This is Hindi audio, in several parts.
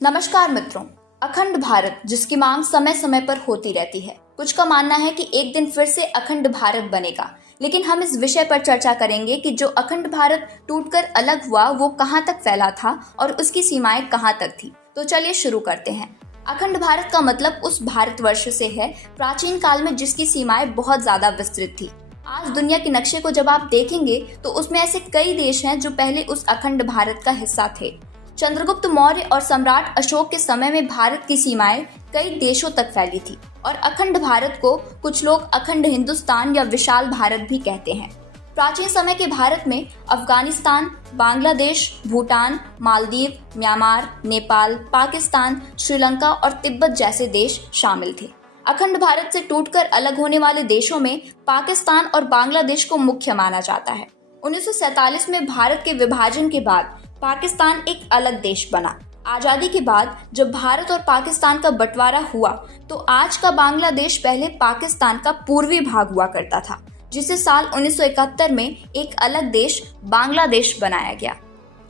नमस्कार मित्रों। अखंड भारत जिसकी मांग समय समय पर होती रहती है। कुछ का मानना है कि एक दिन फिर से अखंड भारत बनेगा, लेकिन हम इस विषय पर चर्चा करेंगे कि जो अखंड भारत टूटकर अलग हुआ वो कहां तक फैला था और उसकी सीमाएं कहां तक थी। तो चलिए शुरू करते हैं। अखंड भारत का मतलब उस भारतवर्ष से है प्राचीन काल में जिसकी सीमाएं बहुत ज्यादा विस्तृत थी। आज दुनिया के नक्शे को जब आप देखेंगे तो उसमें ऐसे कई देश हैं जो पहले उस अखंड भारत का हिस्सा थे। चंद्रगुप्त मौर्य और सम्राट अशोक के समय में भारत की सीमाएं कई देशों तक फैली थी और अखंड भारत को कुछ लोग अखंड हिंदुस्तान या विशाल भारत भी कहते हैं। प्राचीन समय के भारत में अफगानिस्तान, बांग्लादेश, भूटान, मालदीव, म्यांमार, नेपाल, पाकिस्तान, श्रीलंका और तिब्बत जैसे देश शामिल थे। अखंड भारत से टूटकर अलग होने वाले देशों में पाकिस्तान और बांग्लादेश को मुख्य माना जाता है। 1947 में भारत के विभाजन के बाद पाकिस्तान एक अलग देश बना। आजादी के बाद जब भारत और पाकिस्तान का बंटवारा हुआ तो आज का बांग्लादेश पहले पाकिस्तान का पूर्वी भाग हुआ करता था, जिसे साल 1971 में एक अलग देश बांग्लादेश बनाया गया।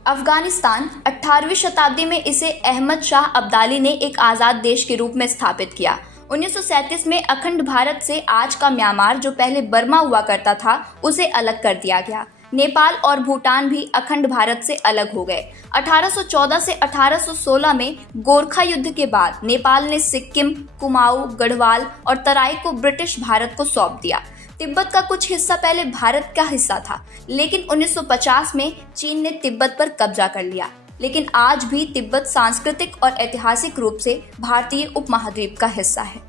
अफगानिस्तान 18वीं शताब्दी में इसे अहमद शाह अब्दाली ने एक आजाद देश के रूप में स्थापित किया। 1937 में अखंड भारत से आज का म्यांमार, जो पहले बर्मा हुआ करता था, उसे अलग कर दिया गया। नेपाल और भूटान भी अखंड भारत से अलग हो गए। 1814 से 1816 में गोरखा युद्ध के बाद नेपाल ने सिक्किम, कुमाऊं, गढ़वाल और तराई को ब्रिटिश भारत को सौंप दिया। तिब्बत का कुछ हिस्सा पहले भारत का हिस्सा था, लेकिन 1950 में चीन ने तिब्बत पर कब्जा कर लिया। लेकिन आज भी तिब्बत सांस्कृतिक और ऐतिहासिक रूप से भारतीय उपमहाद्वीप का हिस्सा है।